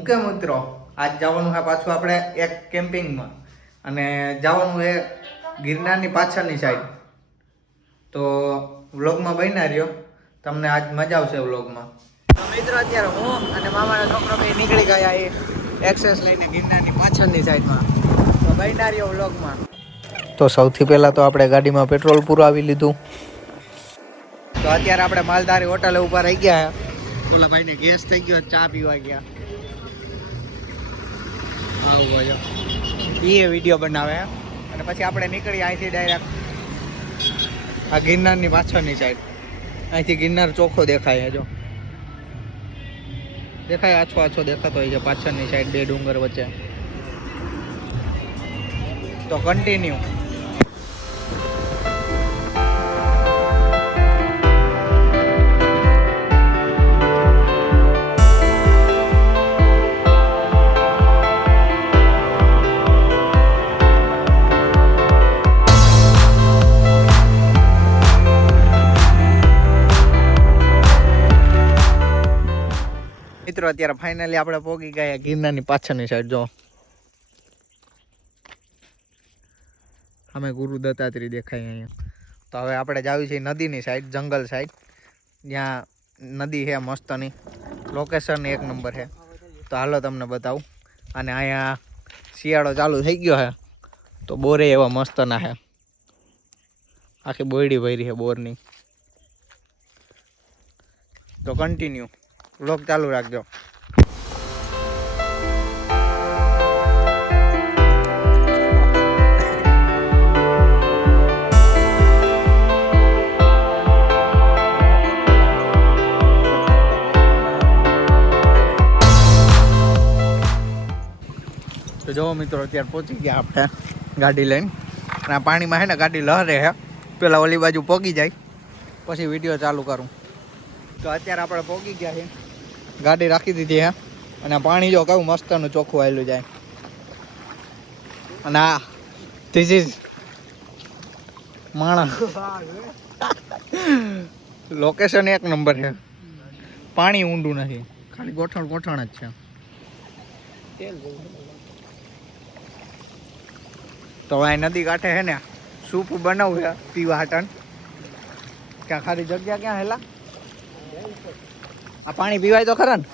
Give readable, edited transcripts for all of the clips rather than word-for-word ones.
મુકે મિત્રો આજ જવાનું છે પાછું આપણે એક કેમ્પિંગમાં અને જવાનું છે ગિરનારની પાછળની સાઈડ. તો વ્લોગમાં બન્યા રહ્યો, તમને આજ મજા આવશે વ્લોગમાં. તો મિત્રો અત્યારે હું અને મામાનો છોકરો બે નીકળી ગયા એ એક્સેસ લઈને ગિરનારની પાછળની સાઈડમાં. તો બન્યા રહ્યો વ્લોગમાં. તો સૌથી પહેલાં તો આપણે ગાડીમાં પેટ્રોલ પુરાવી લીધું. તો અત્યારે આપણે માલધારી હોટલે ઊભા રહી ગયા. ઓલા ભાઈને ગેસ થઈ ગયો, ચા પીવા ગયા. આવું હોય એ વિડીયો બનાવે અને પછી આપણે નીકળી અહીંથી ડાયરેક્ટ આ ગિરનારની પાછળની સાઈડ. અહીંથી ગિરનાર ચોખ્ખો દેખાય છે, જો દેખાય, આછો આછો દેખાતો હોય છે પાછળની સાઈડ બે ડુંગર વચ્ચે. તો કન્ટિન્યુ. મિત્રો અત્યારે ફાઇનલી આપણે પહોંચી ગયા ગિરનારની પાછળની સાઈડ. જો અમે ગુરુ દત્તાત્રેય દેખાય અહીંયા. તો હવે આપણે જાવી છીએ નદીની સાઈડ, જંગલ સાઈડ, જ્યાં નદી છે મસ્તની. લોકેશન એક નંબર છે. તો હાલો તમને બતાવું. અને અહીંયા શિયાળો ચાલુ થઈ ગયો છે તો બોરે એવા મસ્તના છે. આખી બોયડી ભરી છે બોરની. તો કન્ટિન્યુ વ્લોગ ચાલુ રાખજો. તો જો મિત્રો અત્યારે પહોંચી ગયા આપણે ગાડી લઈને. અને આ પાણીમાં છે ને ગાડી લહરે છે. પેલા ઓલી બાજુ પગી જાય પછી વિડીયો ચાલુ કરું. તો અત્યારે આપણે પહોંચી ગયા છે, ગાડી રાખી દીધી છે. અને પાણી જો કેવું મસ્તનું ચોખ્ખું આવેલું જાય. અને આ ધીસ ઇઝ માણસ. લોકેશન એક નંબર છે. પાણી ઊંડું નથી, ખાલી ગોઠણ ગોઠણ જ છે. તો આ નદી કાંઠે છે ને સૂપ બનાવવું છે પીવા હાટન. ક્યાં ખાલી જગ્યા ક્યાં હેલા? આ પાણી પીવાય તો ખરા ને?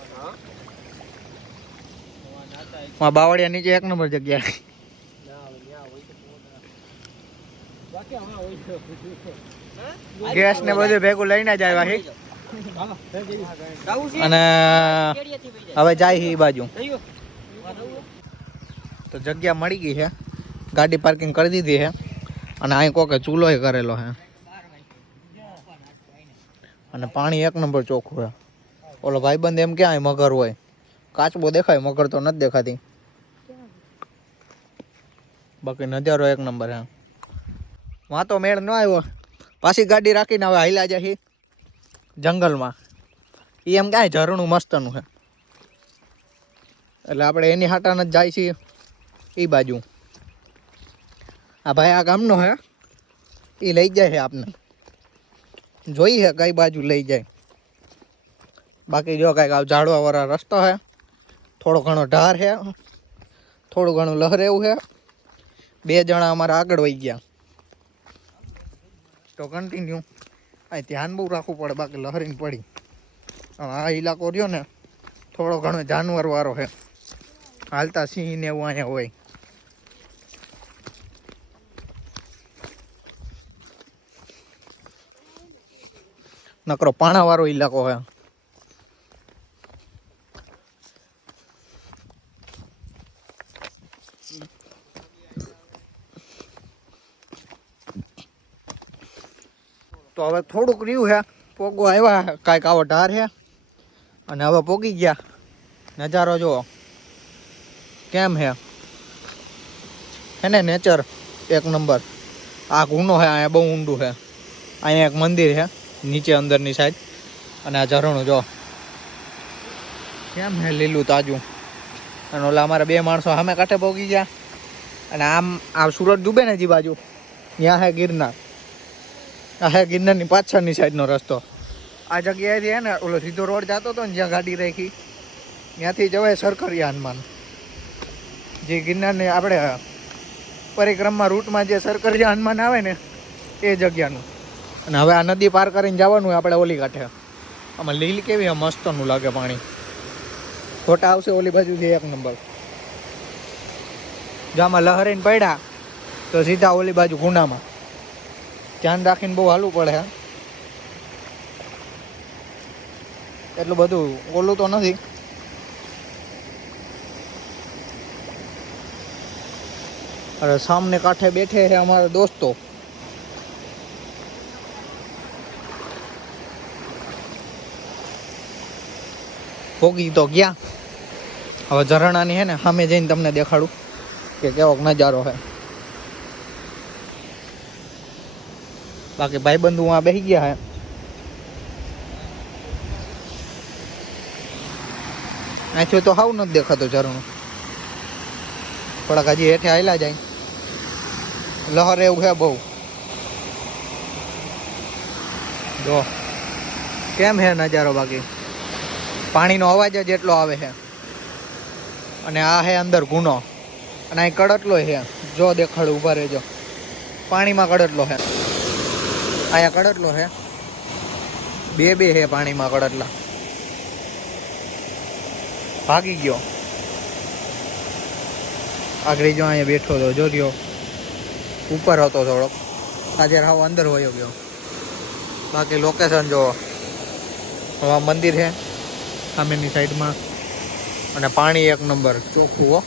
બાવળિયા નીચે એક નંબર જગ્યા. ગેસ ને બધું ભેગું લઈને જ આવ્યા છે. અને હવે જાય એ બાજુ. તો જગ્યા મળી ગઈ છે, ગાડી પાર્કિંગ કરી દીધી છે. અને અહીં કોકે ચૂલો કરેલો છે. અને પાણી એક નંબર ચોખ્ખું છે. ઓલો ભાઈબંધ એમ ક્યાં મગર હોય? કાચબો દેખાય, મગર તો નથી દેખાતી. બાકી નજારો એક નંબર છે. વાં તો મેળ ન આવ્યો, પાછી ગાડી રાખીને હવે હાલ્યા જાય જંગલમાં. એ એમ ક્યાંય ઝરણું મસ્તનું છે એટલે આપણે એની હાટાને જ જાય છીએ એ બાજુ. આ ભાઈ આ ગામનો હે, એ લઈ જાય છે આપને. જોઈએ કઈ બાજુ લઈ જાય. બાકી જો કાંઈક આવ ઝાડવા વાળા રસ્તો છે, થોડો ઘણો ઢાર છે, થોડું ઘણું લહરે એવું છે. બે જણા અમારા આગળ વહી ગયા. તો કન્ટિન્યુ. આ ધ્યાન બહુ રાખવું પડે, બાકી લહરીને પડી. આ ઇલાકો રહ્યો ને થોડો ઘણો જાનવર વાળો છે. હાલતા સિંહ ને એવું અહીંયા હોય. નકરો પાણા વાળો ઇલાકો છે. તો હવે થોડુંક રહ્યું છે, પોગો આવ્યા કાંઈક આવો ઢાર છે. અને હવે પોગી ગયા. નજારો જુઓ કેમ છે ને નેચર એક નંબર. આ ગુનો છે, અહીંયા બહુ ઊંડું છે. અહીંયા એક મંદિર છે નીચે અંદરની સાઈડ. અને આ ઝરણું જો કેમ છે લીલું તાજું. અને ઓલા અમારા બે માણસો સામે કાંઠે પોગી ગયા. અને આમ આ સુરત ડૂબે ને જે બાજુ, ત્યાં છે ગિરનાર. આ હે ગિરનારની પાછળની સાઈડનો રસ્તો. આ જગ્યાએથી હે ને ઓલો સીધો રોડ જતો હતો ને જ્યાં ગાડી રાખી, ત્યાંથી જવાય સરકરિયા હનુમાન, જે ગિરનારની આપણે પરિક્રમા રૂટમાં જે સરકરિયા હનુમાન આવે ને એ જગ્યાનું. અને હવે આ નદી પાર કરીને જવાનું હોય આપણે ઓલી કાંઠે. આમાં લીલ કેવી મસ્તનું લાગે પાણી. ખોટા આવશે ઓલી બાજુથી એક નંબર. જો આમાં લહરીને પડ્યા તો સીધા ઓલી બાજુ ગુનામાં. ધ્યાન રાખીને બહુ હાલવું પડે. હા, એટલું બધું ઓલું તો નથી. અરે સામને કાંઠે બેઠે છે અમારા દોસ્તો. પોગી તો ગયા. હવે ઝરણાની હે ને સામે જઈને તમને દેખાડું કે કેવો નજારો છે. બાકી ભાઈબંધુ આ બેસી ગયા હે. અહીંથી તો હાવ નથી દેખાતો ઝરણું. થોડાક હજી હેઠે આવેલા જાય. લહર એવું છે બહુ. જો કેમ હે નજારો. બાકી પાણીનો અવાજ જ એટલો આવે છે. અને આ હે અંદર ગુનો. અને અહીં કડટલો છે. જો દેખાડું, ઊભા રહેજો. પાણીમાં કડટલો છે. અહીંયા કડટલો છે. બે છે પાણીમાં કડટલા. ભાગી ગયો. આગળ જો અહીંયા બેઠો હતો, જો રહ્યો. ઉપર હતો થોડોક. આજે હાવ અંદર વયો ગયો. બાકી લોકેશન જો હવે મંદિર છે સામેની સાઈડમાં. અને પાણી એક નંબર ચોખ્ખું હો.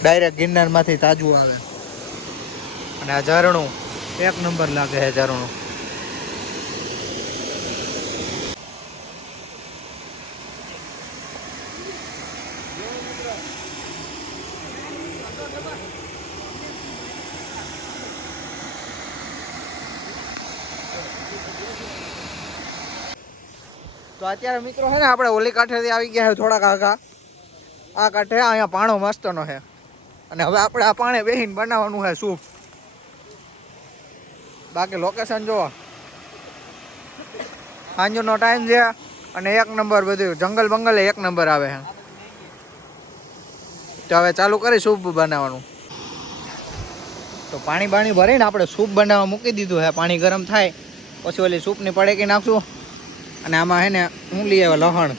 ડાયરેક્ટ ગિરનારમાંથી તાજું આવે. અને આ ઝરણું એક નંબર લાગે છે. ઝરણું તો અત્યારે મિત્રો છે ને આપણે ઓલી કાંઠેથી આવી ગયા છે થોડાક આગા. આ કાંઠે અહીંયા પાણો મસ્તનો છે. અને હવે આપણે આ પાણે બેસીને બનાવવાનું છે સૂપ. બાકી લોકેશન જુઓ. સાંજનો ટાઈમ છે અને એક નંબર બધું જંગલ બંગલ એક નંબર આવે છે. તો હવે ચાલુ કરી સૂપ બનાવવાનું. તો પાણી ભરીને આપણે સૂપ બનાવવા મૂકી દીધું છે. પાણી ગરમ થાય પછી ઓલી સૂપની પડેકી નાખશું. અને આમાં હે ને હું લઈ આવ્યો લસણ,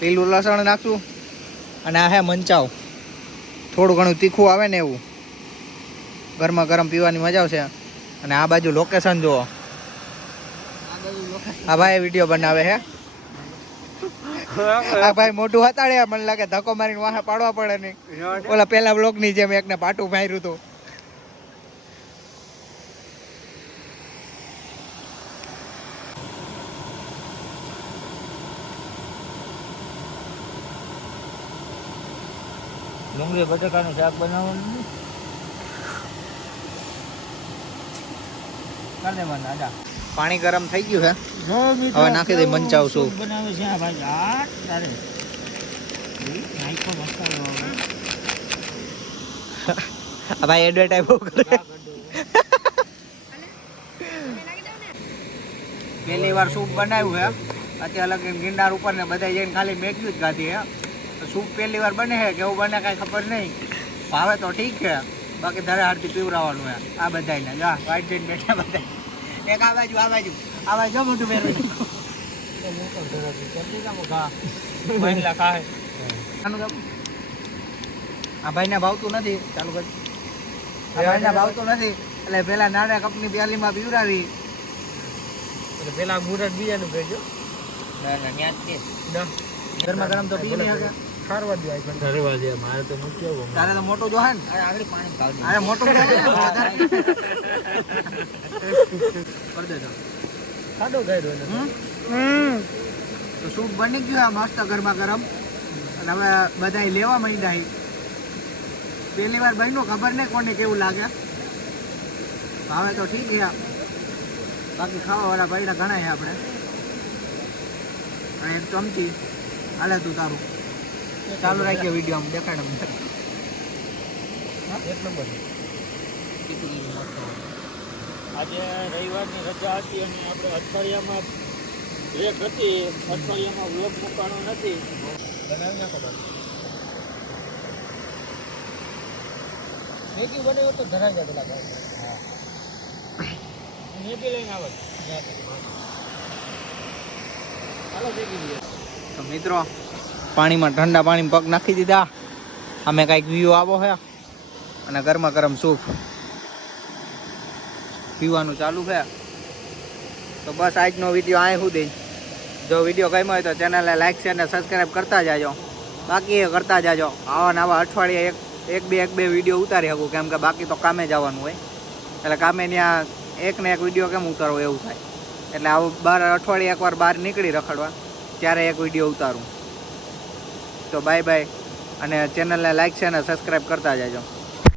લીલું લસણ નાખશું. અને આ હે મંચાવ, થોડું ઘણું તીખું આવે ને એવું. ગરમા ગરમ પીવાની મજા આવશે. અને આ બાજુ લોકેશન જુઓ. આ ભાઈ વિડીયો બનાવે છે. આ ભાઈ મોઢું હતાડે. મને લાગે ધક્કો મારીને વાહે પાડવા પડે નહીં. ઓલા પેલા બ્લોકની જેમ એકને પાટું માર્યું હતું. ડુંગળી બટાકાનું શાક બનાવવાનું પાણી ગરમ થઈ ગયું છે. હવે નાખી દે મંચાવ સૂપ. બનાવે છે આ ભાઈ. આ તારે નાઈકો મસાલો આ ભાઈ એડવર્ટાઈઝ બહુ કરે. પહેલી વાર સૂપ બનાવ્યું છે અત્યારે લગી ગિરનાર ઉપર ને બધા જઈને ખાલી મેગી જ ખાધી છે. સૂપ પહેલી વાર બને છે, કેવું બને કાંઈ ખબર નહીં. ભાવે તો ઠીક છે, બાકી ધરે હારથી પીવડાવવાનું છે આ બધાને. જા વાઈટ જઈને બેઠા બધા. એક આ બાજુ મોટું પહેરવું. આ ભાઈને ભાવતું નથી. ચાલુ કર. આ ભાઈને ભાવતું નથી એટલે પેલા નાના કપની પ્યાલીમાં પીવડાવી. પેલા મુરત બીજાનું ભેજો. ગરમા ગરમ તો પી નહીં શકે. ખારવા દે મારે તો મૂક્યો. તારે તો મોટું જોહે ને. આગળ પાણી અરે મોટું કરી દેજો. ખાડો ગાયરો તો સૂપ બની ગયું આ મસ્ત ગરમા ગરમ. અને હવે બધા લેવા માંડ્યા. પહેલી વાર બન્યું, ખબર નહીં કોને કેવું લાગે. ભાવે તો ઠીક છે. બાકી ખાવા વાળા પૈડા ઘણા છે આપણે. અને એક ચમચી હાલે તું તારું ચાલુ રાખીએ વિડીયો. આમ દેખાડ એક નંબર. આજે રવિવારની રજા હતી અને આપણે અઠવાડિયામાં બ્રેક હતી. અઠવાડિયામાં વ્લોગ મૂકવાનો નથી. બનાવી નાખો. મેગી બનાવ્યો તો ધરાઈ જાય પેલા ગાય. હા. મેગી લઈને આવો. હાલો મેગી લઈએ. તો મિત્રો પાણીમાં ઠંડા પાણીમાં પગ નાખી દીધા. અમે કાંઈક વ્યૂ આવો હે અને ગરમા ગરમ સૂપ પીવાનું ચાલુ છે. તો બસ આજનો વિડીયો અહીં સુધી. જો વિડીયો ગમ્યો હોય તો ચેનલને લાઈક શેર અને સબસ્ક્રાઈબ કરતા જાજો. બાકી એ કરતા જાજો. આવા નવા અઠવાડિયે એક બે વિડીયો ઉતારી શકું, કેમ કે બાકી તો કામે જવાનું હોય. એટલે કામે ત્યાં એક ને એક વિડીયો કેમ ઉતારવો એવું થાય. એટલે આવું અઠવાડિયે એકવાર બહાર નીકળી રખડવા ત્યારે એક વિડીયો ઉતારું. તો બાય બાય અને ચેનલને લાઈક છે અને સબસ્ક્રાઈબ કરતા જાજો.